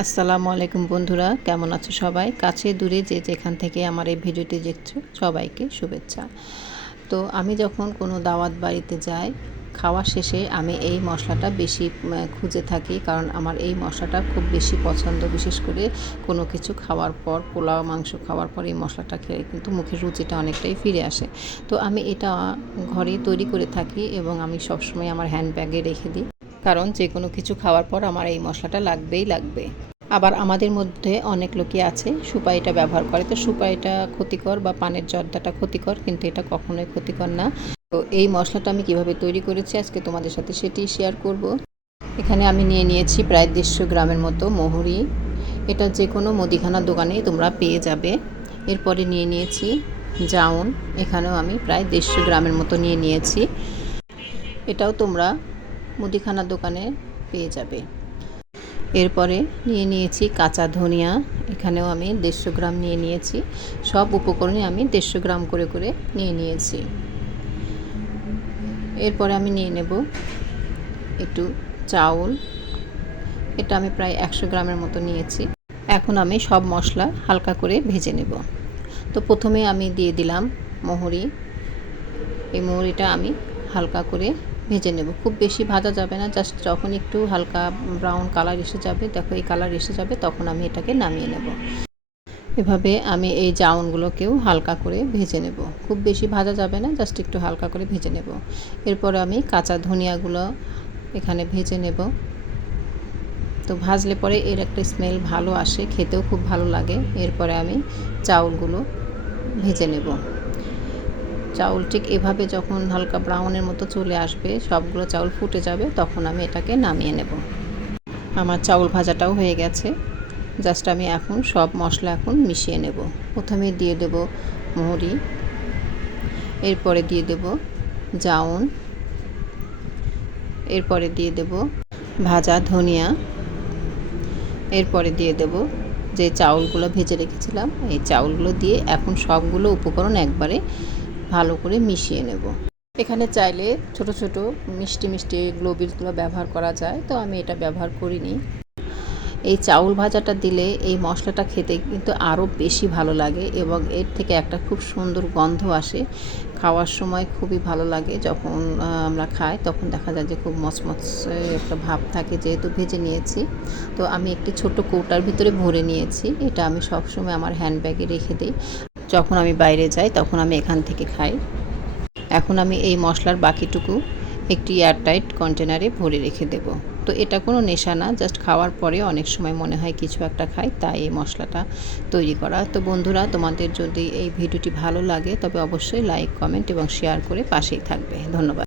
আসসালামু আলাইকুম বন্ধুরা, কেমন আছো সবাই? কাছে দূরে যে যেখান থেকে আমার এই ভিডিওটি দেখছ, সবাইকে শুভেচ্ছা। তো আমি যখন কোনো দাওয়াত বাড়িতে যাই, খাওয়া শেষে আমি এই মশলাটা বেশি খুঁজে থাকি। কারণ আমার এই মশলাটা খুব বেশি পছন্দ। বিশেষ করে কোনো কিছু খাওয়ার পর, পোলাও, মাংস খাওয়ার পর এই মশলাটা খেয়ে কিন্তু মুখের রুচিটা অনেকটাই ফিরে আসে। তো আমি এটা ঘরে তৈরি করে থাকি এবং আমি সবসময় আমার হ্যান্ড ব্যাগে রেখে দিই। কারণ যে কোনো কিছু খাওয়ার পর আমার এই মশলাটা লাগবেই লাগবে। আবার আমাদের মধ্যে অনেক লোকই আছে, সুপারিটা ব্যবহার করে। তো সুপারিটা ক্ষতিকর বা পানের জর্দাটা ক্ষতিকর, কিন্তু এটা কখনোই ক্ষতিকর না। তো এই মশলাটা আমি কীভাবে তৈরি করেছি আজকে তোমাদের সাথে সেটি শেয়ার করব। এখানে আমি নিয়ে নিয়েছি প্রায় দেড়শো গ্রামের মতো মহুরি। এটা যে কোনো মুদিখানার দোকানেই তোমরা পেয়ে যাবে। এরপরে নিয়ে নিয়েছি জাউন। এখানেও আমি প্রায় দেড়শো গ্রামের মতো নিয়ে নিয়েছি। এটাও তোমরা মুদিখানার দোকানে পেয়ে যাবে। এরপরে নিয়ে নিয়েছি কাঁচা ধনিয়া। এখানেও আমি দেড়শো গ্রাম নিয়ে নিয়েছি। সব উপকরণে আমি দেড়শো গ্রাম করে করে নিয়ে নিয়েছি। এরপরে আমি নিয়ে নেব একটু চাউল। এটা আমি প্রায় একশো গ্রামের মতো নিয়েছি। এখন আমি সব মশলা হালকা করে ভেজে নেব। তো প্রথমে আমি দিয়ে দিলাম মহুরি। এই মহুরিটা আমি হালকা করে ভেজে নেব। খুব বেশি ভাজা যাবে না জাস্ট যখন একটু হালকা ব্রাউন কালার এসে যাবে, দেখো এই কালার এসে যাবে, তখন আমি এটাকে নামিয়ে নেব। এভাবে আমি এই জাউনগুলোকেও হালকা করে ভেজে নেব। খুব বেশি ভাজা যাবে না জাস্ট একটু হালকা করে ভেজে নেব। এরপর আমি কাঁচা ধনিয়াগুলো এখানে ভেজে নেব। তো ভাজলে পরে এর একটা স্মেল ভালো আসে, খেতেও খুব ভালো লাগে। এরপরে আমি চাউলগুলো ভেজে নেব। চাউল ঠিক এভাবে যখন হালকা ব্রাউনের মতো চলে আসবে, সবগুলো চাউল ফুটে যাবে, তখন আমি এটাকে নামিয়ে নেব। আমার চাউল ভাজাটাও হয়ে গেছে। জাস্ট আমি এখন সব মশলা এখন মিশিয়ে নেব। প্রথমে দিয়ে দেব মহরি এরপরে দিয়ে দেব জাউন, এরপরে দিয়ে দেব ভাজা ধনিয়া, এরপরে দিয়ে দেব যে চাউলগুলো ভেজে রেখেছিলাম, এই চাউলগুলো দিয়ে এখন সবগুলো উপকরণ একবারে ভালো করে মিশিয়ে নেব। এখানে চাইলে ছোট ছোট মিষ্টি মিষ্টি গ্লোবিলগুলো ব্যবহার করা যায়, তো আমি এটা ব্যবহার করিনি। এই চাউল ভাজাটা দিলে এই মশলাটা খেতে কিন্তু আরও বেশি ভালো লাগে এবং এর থেকে একটা খুব সুন্দর গন্ধ আসে। খাওয়ার সময় খুবই ভালো লাগে, যখন আমরা খাই তখন দেখা যায় যে খুব মচমচে একটা ভাব থাকে যেহেতু ভেজে নিয়েছি। তো আমি একটি ছোট কৌটার ভিতরে ভরে নিয়েছি, এটা আমি সবসময় আমার হ্যান্ডব্যাগে রেখে দিই। যখন আমি বাইরে যাই, তখন আমি এখান থেকে খাই। এখন আমি এই মশলার বাকিটুকু একটি এয়ারটাইট কন্টেনারে ভরে রেখে দেব। তো এটা কোনো নেশা না, জাস্ট খাওয়ার পরে অনেক সময় মনে হয় কিছু একটা খাই, তাই এই মশলাটা তৈরি করা। তো বন্ধুরা, তোমাদের যদি এই ভিডিওটি ভালো লাগে, তবে অবশ্যই লাইক, কমেন্ট এবং শেয়ার করে পাশেই থাকবে। ধন্যবাদ।